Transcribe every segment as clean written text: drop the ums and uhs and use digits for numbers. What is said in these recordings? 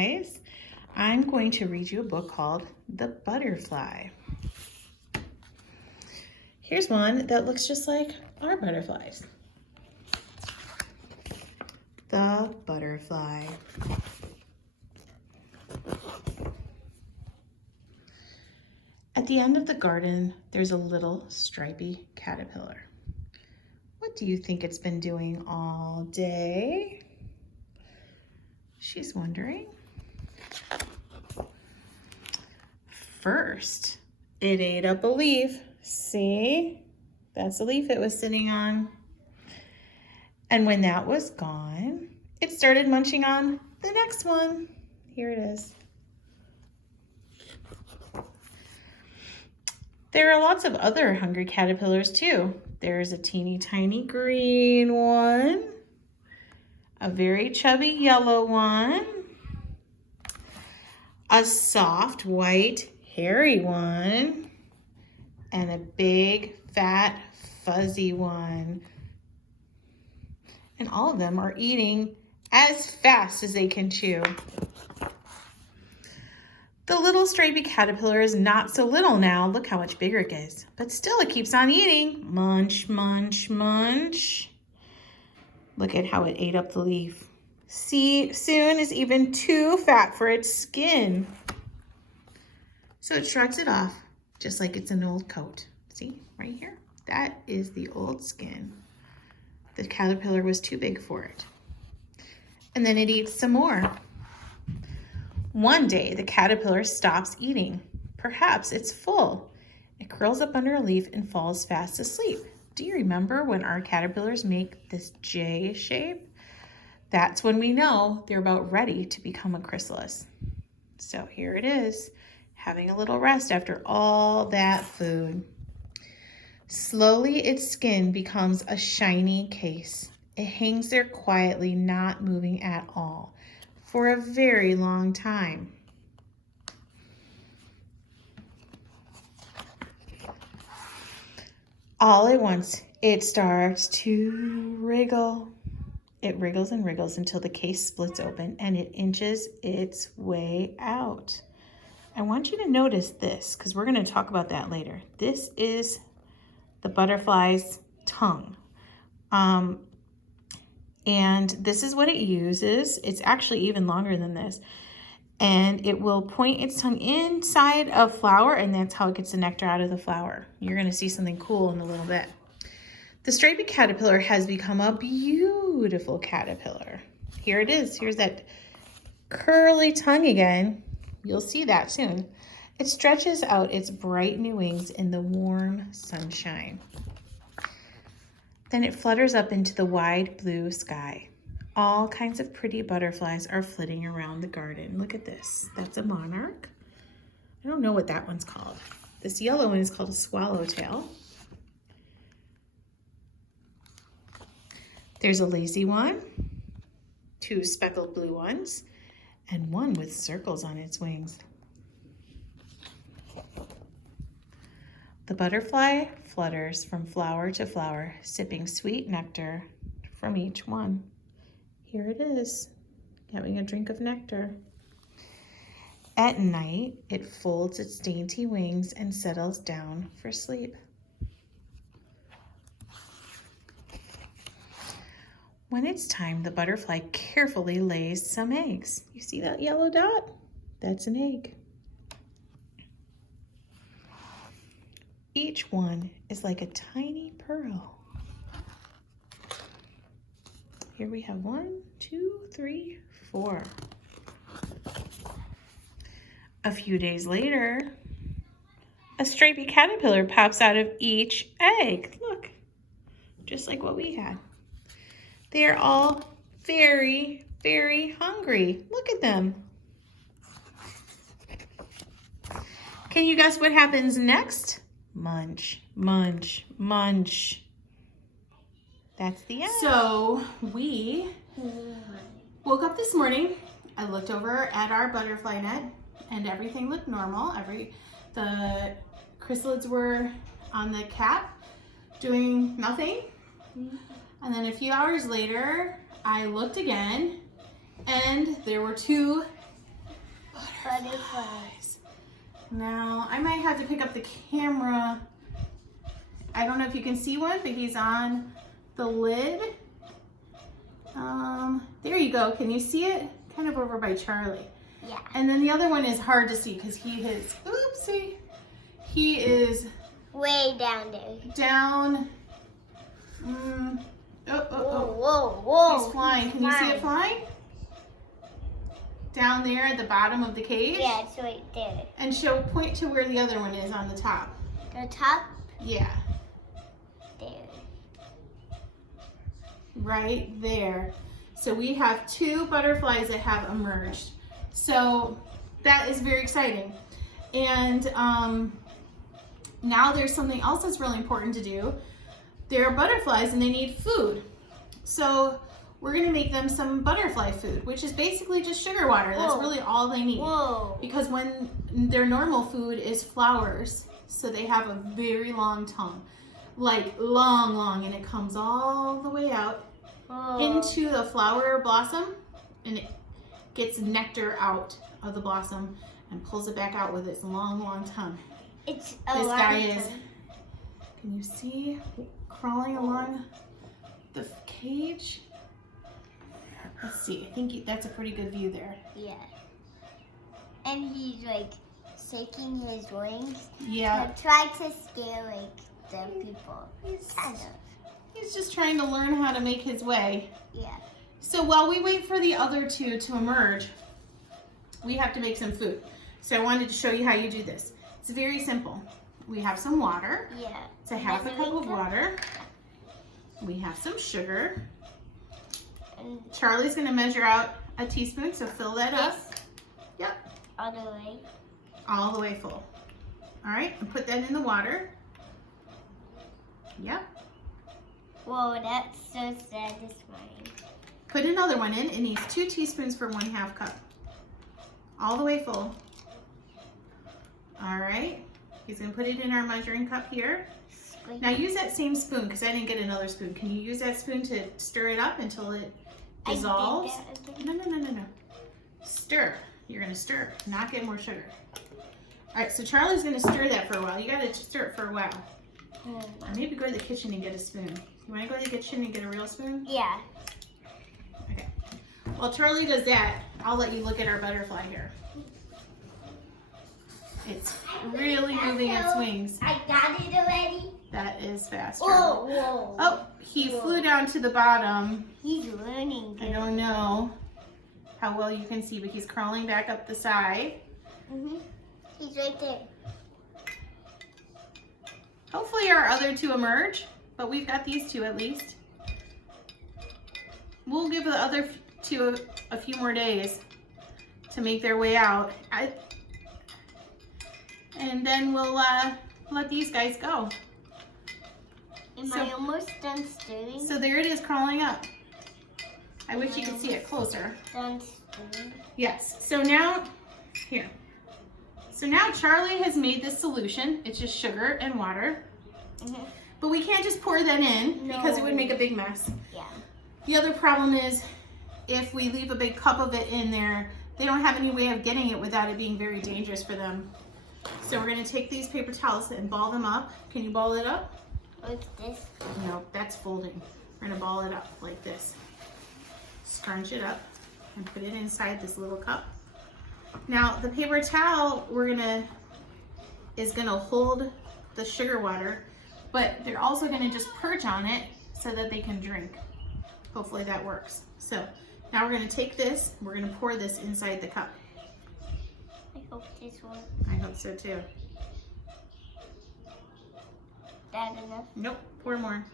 butterflies, I'm going to read you a book called The Butterfly. Here's one that looks just like our butterflies. The Butterfly. At the end of the garden, there's a little stripy caterpillar. What do you think it's been doing all day? She's wondering. First, it ate up a leaf. See? That's the leaf it was sitting on. And when that was gone, it started munching on the next one. Here it is. There are lots of other hungry caterpillars too. There's a teeny tiny green one, a very chubby yellow one, a soft white hairy one, and a big fat fuzzy one. And all of them are eating as fast as they can chew. The little stripy caterpillar is not so little now. Look how much bigger it is. But still it keeps on eating. Munch, munch, munch. Look at how it ate up the leaf. See, soon is even too fat for its skin. So it shrugs it off, just like it's an old coat. See, right here? That is the old skin. The caterpillar was too big for it. And then it eats some more. One day, the caterpillar stops eating. Perhaps it's full. It curls up under a leaf and falls fast asleep. Do you remember when our caterpillars make this J shape? That's when we know they're about ready to become a chrysalis. So here it is, having a little rest after all that food. Slowly, its skin becomes a shiny case. It hangs there quietly, not moving at all, for a very long time. All at once, it starts to wriggle. It wriggles and wriggles until the case splits open and it inches its way out. I want you to notice this because we're going to talk about that later. This is the butterfly's tongue. And this is what it uses. It's actually even longer than this. And it will point its tongue inside a flower, and that's how it gets the nectar out of the flower. You're going to see something cool in a little bit. The striped caterpillar has become a beautiful caterpillar. Here it is. Here's that curly tongue again. You'll see that soon. It stretches out its bright new wings in the warm sunshine. Then it flutters up into the wide blue sky. All kinds of pretty butterflies are flitting around the garden. Look at this. That's a monarch. I don't know what that one's called. This yellow one is called a swallowtail. There's a lazy one, two speckled blue ones, and one with circles on its wings. The butterfly flutters from flower to flower, sipping sweet nectar from each one. Here it is, having a drink of nectar. At night, it folds its dainty wings and settles down for sleep. When it's time, the butterfly carefully lays some eggs. You see that yellow dot? That's an egg. Each one is like a tiny pearl. Here we have 1, 2, 3, 4. A few days later, a stripy caterpillar pops out of each egg. Look, just like what we had. They are all very, very hungry. Look at them. Can you guess what happens next? Munch, munch, munch. That's the end. So we woke up this morning. I looked over at our butterfly net and everything looked normal. The chrysalids were on the cap doing nothing. And then a few hours later, I looked again and there were 2 Butterflies. Now, I might have to pick up the camera. I don't know if you can see one, but he's on the lid. There you go. Can you see it? Kind of over by Charlie. Yeah. And then the other one is hard to see because he is, oopsie, he is Way down there. down. Whoa. He's flying. Can you see it flying? Down there at the bottom of the cage? Yeah, it's right there. And point to where the other one is on the top. The top Yeah, there. right there. So we have 2 butterflies that have emerged. So that is very exciting. And now there's something else that's really important to do. They're butterflies and they need food. So we're gonna make them some butterfly food, which is basically just sugar water. That's really all they need. Whoa. Because when their normal food is flowers, so they have a very long tongue, like long, and it comes all the way out into the flower blossom, and it gets nectar out of the blossom and pulls it back out with its long tongue. It's This guy is, can you see, crawling along the cage? Let's see, I think that's a pretty good view there. Yeah. And he's like shaking his wings. Yeah. To try to scare like the people. Kind of. He's just trying to learn how to make his way. Yeah. So while we wait for the other 2 to emerge, we have to make some food. So I wanted to show you how you do this. It's very simple. We have some water. Yeah. It's a half a cup of water. We have some sugar. And Charlie's gonna measure out a teaspoon, so fill that up. Yep, all the way. all the way full. All right, and put that in the water. Yep. Whoa, that's so satisfying. Put another one in. It needs 2 teaspoons for 1/2 cup. All the way full. All right. He's gonna put it in our measuring cup here. Now use that same spoon because I didn't get another spoon. Can you use that spoon to stir it up until it dissolves? No. Stir. You're gonna stir, not get more sugar. All right, so Charlie's gonna stir that for a while. You gotta stir it for a while. Or maybe go to the kitchen and get a spoon. You wanna go to the kitchen and get a real spoon? Yeah. Okay. While Charlie does that, I'll let you look at our butterfly here. It's really moving its wings. I got it already. That is fast. Whoa. Oh, he flew down to the bottom. He's learning. I don't know how well you can see, but he's crawling back up the side. He's right there. Hopefully our other 2 emerge, but we've got these 2 at least. We'll give the other 2 a few more days to make their way out. And then we'll let these guys go. Am I almost done stirring? So there it is crawling up. I wish you could see it closer. Done stirring? Yes, so now, here. So now Charlie has made this solution. It's just sugar and water. But we can't just pour that in because it would make a big mess. Yeah. The other problem is if we leave a big cup of it in there, they don't have any way of getting it without it being very dangerous for them. So we're gonna take these paper towels and ball them up. Can you ball it up? What's this? No, that's folding. We're gonna ball it up like this. Scrunch it up and put it inside this little cup. Now the paper towel is gonna hold the sugar water, but they're also gonna just perch on it so that they can drink. Hopefully that works. So now we're gonna take this, we're gonna pour this inside the cup. I hope this works. I hope so too. That enough? Nope, pour more.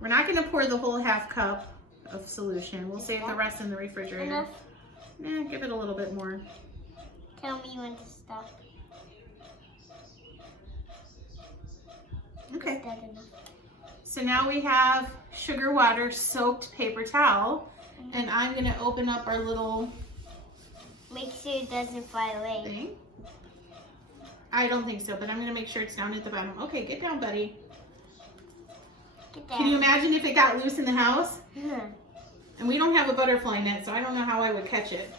We're not gonna pour the whole 1/2 cup of solution. We'll save the rest in the refrigerator. Enough? Give it a little bit more. Tell me when to stop. Okay. Is that enough? So now we have sugar water soaked paper towel, and I'm gonna open up our little Make sure it doesn't fly away. thing. I don't think so, but I'm gonna make sure it's down at the bottom. Okay, get down, buddy. Get down. Can you imagine if it got loose in the house? Mhm. And we don't have a butterfly net, so I don't know how I would catch it.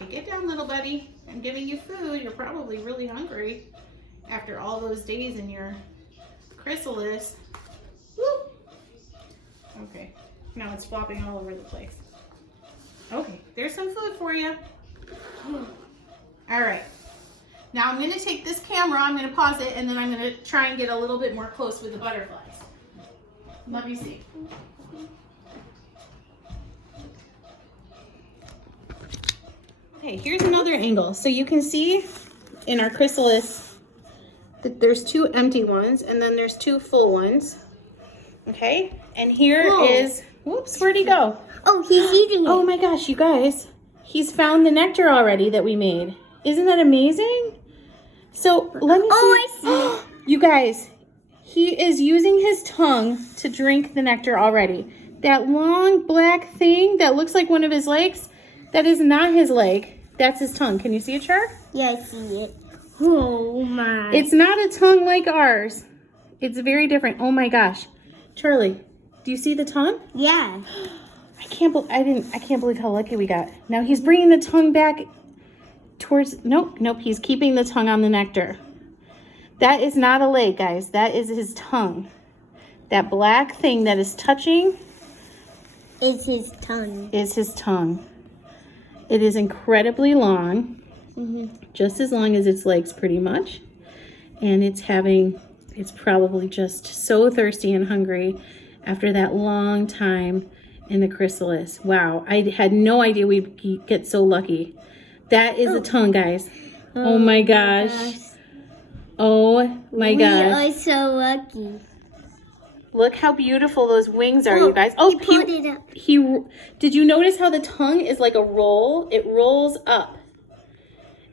Okay, get down, little buddy. I'm giving you food. You're probably really hungry after all those days in your chrysalis. Woo! Okay, now it's flopping all over the place. Okay, there's some food for you. All right. Now I'm going to take this camera, I'm going to pause it, and then I'm going to try and get a little bit more close with the butterflies. Let me see. Okay, here's another angle. So you can see in our chrysalis that there's 2 empty ones, and then there's 2 full ones. Okay, and here is, whoops, where'd he go? Oh, he's eating it. Oh my gosh, you guys, he's found the nectar already that we made. Isn't that amazing? So let me see. Oh, I see. You guys, he is using his tongue to drink the nectar already. That long black thing that looks like one of his legs, that is not his leg. That's his tongue. Can you see it, Char? Yeah, I see it. Oh my. It's not a tongue like ours. It's very different. Oh my gosh. Charlie, do you see the tongue? Yeah. I can't believe how lucky we got. Now he's bringing the tongue back towards, nope, he's keeping the tongue on the nectar. That is not a leg, guys. That is his tongue. That black thing that is touching It's his tongue. is his tongue. It is incredibly long, just as long as its legs pretty much. And it's probably just so thirsty and hungry after that long time in the chrysalis. Wow, I had no idea we'd get so lucky. That is the tongue, guys. Oh my gosh. Oh my gosh. We are so lucky. Look how beautiful those wings are, you guys. Oh, he pulled it up. Did you notice how the tongue is like a roll? It rolls up.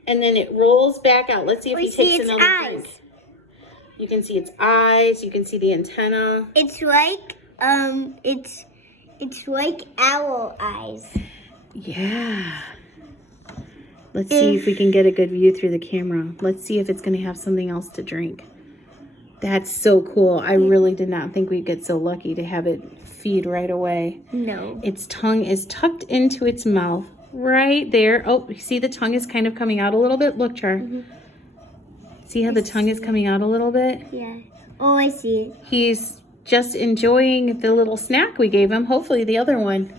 And then it rolls back out. Let's see if he takes another drink. You can see its eyes. You can see the antenna. It's like it's like owl eyes. Yeah. Let's see if we can get a good view through the camera. Let's see if it's going to have something else to drink. That's so cool. I really did not think we'd get so lucky to have it feed right away. No. Its tongue is tucked into its mouth right there. Oh, you see the tongue is kind of coming out a little bit? Look, Char. See how the tongue is coming out a little bit? Yeah. Oh, I see it. He's just enjoying the little snack we gave him. Hopefully the other one.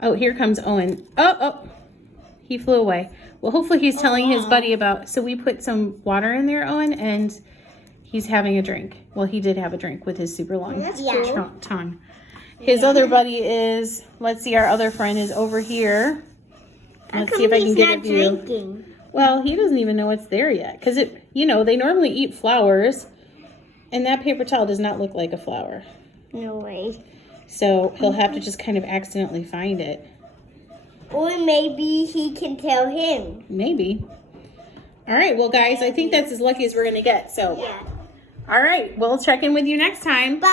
Oh, here comes Owen. Oh. He flew away. Well, hopefully he's telling his buddy about... So we put some water in there, Owen, and he's having a drink. Well, he did have a drink with his super long tongue. His other buddy is... Let's see, our other friend is over here. Let's see if I can get a view. Drinking? Well, he doesn't even know it's there yet. Because, they normally eat flowers. And that paper towel does not look like a flower. No way. So he'll have to just kind of accidentally find it. Or maybe he can tell him. Maybe. All right. Well, guys, I think that's as lucky as we're going to get. So, Yeah. all right. We'll check in with you next time. Bye.